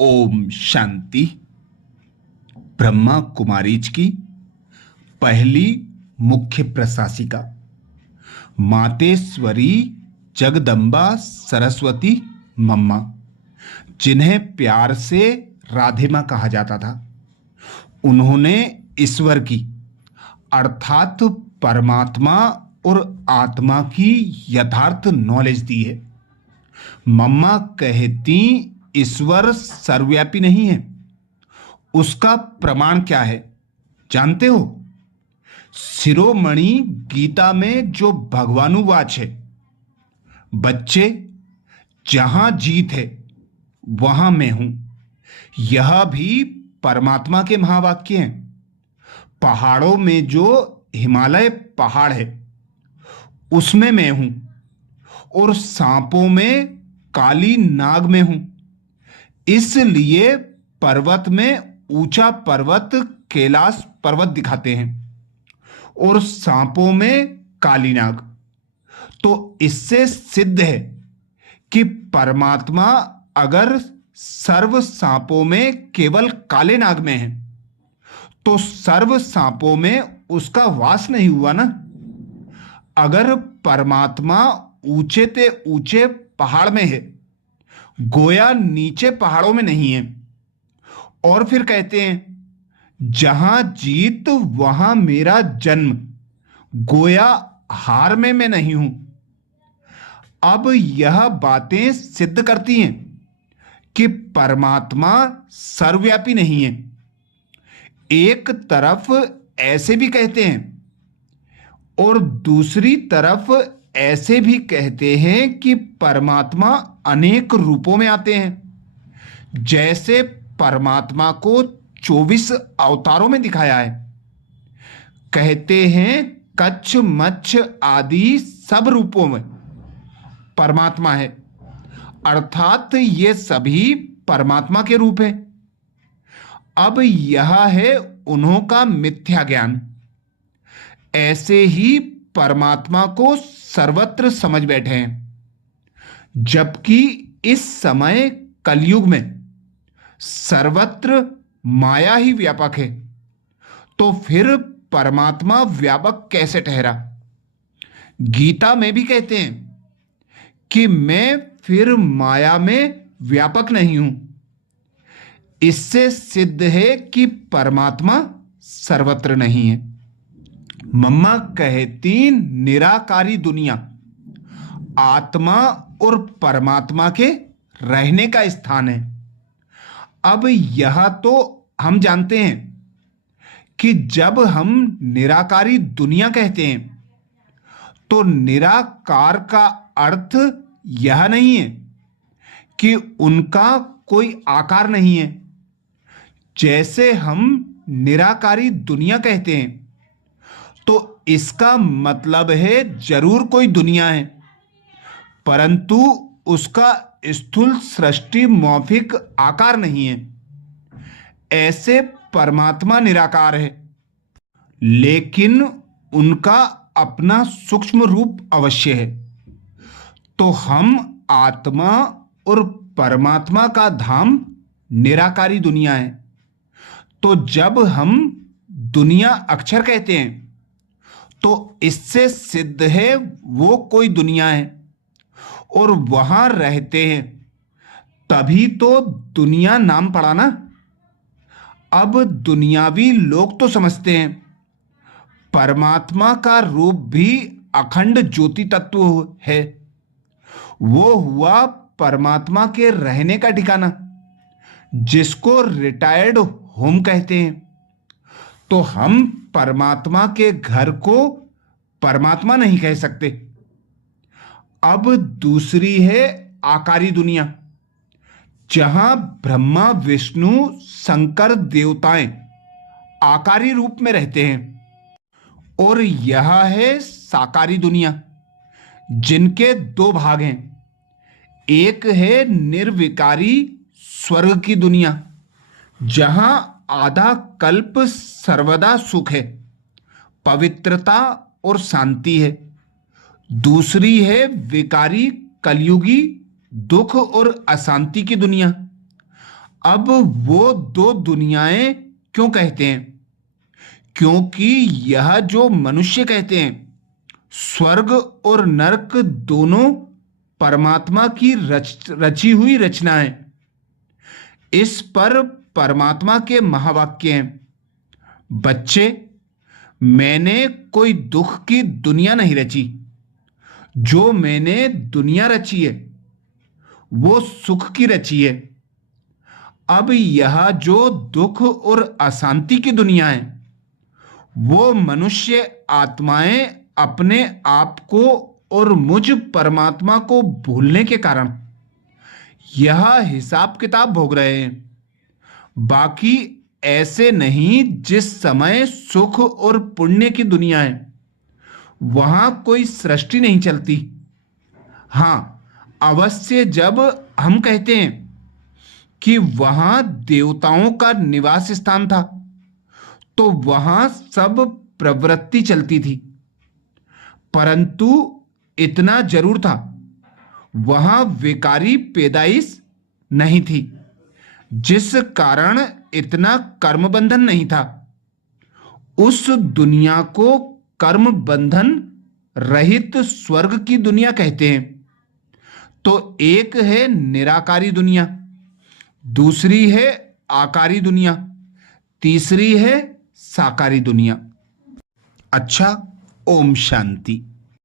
ओम शांति। ब्रह्मा कुमारीज की पहली मुख्य प्रशासिका मातेश्वरी जगदम्बा सरस्वती मम्मा, जिन्हें प्यार से राधे मां कहा जाता था, उन्होंने ईश्वर की अर्थात परमात्मा और आत्मा की यथार्थ नॉलेज दी है। मम्मा कहती ईश्वर सर्वव्यापी नहीं है। उसका प्रमाण क्या है जानते हो? शिरोमणि गीता में जो भगवानुवाच है, बच्चे जहां जीत है वहां मैं हूं, यह भी परमात्मा के महावाक्य हैं। पहाड़ों में जो हिमालय पहाड़ है उसमें मैं हूं, और सांपों में काली नाग में हूं। इसलिए पर्वत में ऊंचा पर्वत कैलाश पर्वत दिखाते हैं और सांपों में काली नाग। तो इससे सिद्ध है कि परमात्मा अगर सर्व सांपों में केवल काले नाग में है तो सर्व सांपों में उसका वास नहीं हुआ ना। अगर परमात्मा ऊंचे ते ऊंचे पहाड़ में है, गोया नीचे पहाड़ों में नहीं है, और फिर कहते हैं जहां जीत वहां मेरा जन्म, गोया हार में मैं नहीं हूं। अब यह बातें सिद्ध करती हैं कि परमात्मा सर्वव्यापी नहीं है। एक तरफ ऐसे भी कहते हैं और दूसरी तरफ ऐसे भी कहते हैं कि परमात्मा अनेक रूपों में आते हैं। जैसे परमात्मा को 24 अवतारों में दिखाया है। कहते हैं कच्छ मच्छ आदि सब रूपों में परमात्मा है, अर्थात ये सभी परमात्मा के रूप हैं। अब यह है उन्हों का मिथ्या ज्ञान। ऐसे ही परमात्मा को सर्वत्र समझ बैठे हैं, जबकि इस समय कलयुग में सर्वत्र माया ही व्यापक है। तो फिर परमात्मा व्यापक कैसे ठहरा? गीता में भी कहते हैं कि मैं फिर माया में व्यापक नहीं हूं। इससे सिद्ध है कि परमात्मा सर्वत्र नहीं है। मम्मा कहती निराकारी दुनिया आत्मा और परमात्मा के रहने का स्थान है। अब यह तो हम जानते हैं कि जब हम निराकारी दुनिया कहते हैं तो निराकार का अर्थ यह नहीं है कि उनका कोई आकार नहीं है। जैसे हम निराकारी दुनिया कहते हैं तो इसका मतलब है जरूर कोई दुनिया है, परंतु उसका स्थूल सृष्टि मौखिक आकार नहीं है। ऐसे परमात्मा निराकार है, लेकिन उनका अपना सूक्ष्म रूप अवश्य है। तो हम आत्मा और परमात्मा का धाम निराकारी दुनिया है। तो जब हम दुनिया अक्षर कहते हैं तो इससे सिद्ध है वो कोई दुनिया है और वहां रहते हैं, तभी तो दुनिया नाम पड़ा ना। अब दुनियावी लोग तो समझते हैं परमात्मा का रूप भी अखंड ज्योति तत्व है। वो हुआ परमात्मा के रहने का ठिकाना, जिसको रिटायर्ड होम कहते हैं। तो हम परमात्मा के घर को परमात्मा नहीं कह सकते। अब दूसरी है आकारी दुनिया, जहां ब्रह्मा विष्णु शंकर देवताएं आकारी रूप में रहते हैं। और यह है साकारी दुनिया, जिनके दो भाग हैं। एक है निर्विकारी स्वर्ग की दुनिया, जहां आधा कल्प सर्वदा सुख है, पवित्रता और शांति है। दूसरी है विकारी कलयुगी दुख और अशांति की दुनिया। अब वो दो दुनियाएं क्यों कहते हैं? क्योंकि यह जो मनुष्य कहते हैं, स्वर्ग और नरक दोनों परमात्मा की रची हुई रचना है। इस पर परमात्मा के महावाक्य हैं, बच्चे, मैंने कोई दुख की दुनिया नहीं रची। जो मैंने दुनिया रची है वो सुख की रची है। अब यह जो दुख और अशांति की दुनिया है, वो मनुष्य आत्माएं अपने आप को और मुझ परमात्मा को भूलने के कारण यह हिसाब किताब भोग रहे हैं। बाकी ऐसे नहीं। जिस समय सुख और पुण्य की दुनिया है वहां कोई सृष्टि नहीं चलती। हां, अवश्य जब हम कहते हैं कि वहां देवताओं का निवास स्थान था तो वहां सब प्रवृत्ति चलती थी, परंतु इतना जरूर था, वहां विकारी पैदाइश नहीं थी, जिस कारण इतना कर्म बंधन नहीं था। उस दुनिया को कर्म बंधन रहित स्वर्ग की दुनिया कहते हैं। तो एक है निराकारी दुनिया, दूसरी है आकारी दुनिया, तीसरी है साकारी दुनिया। अच्छा, ओम शांति।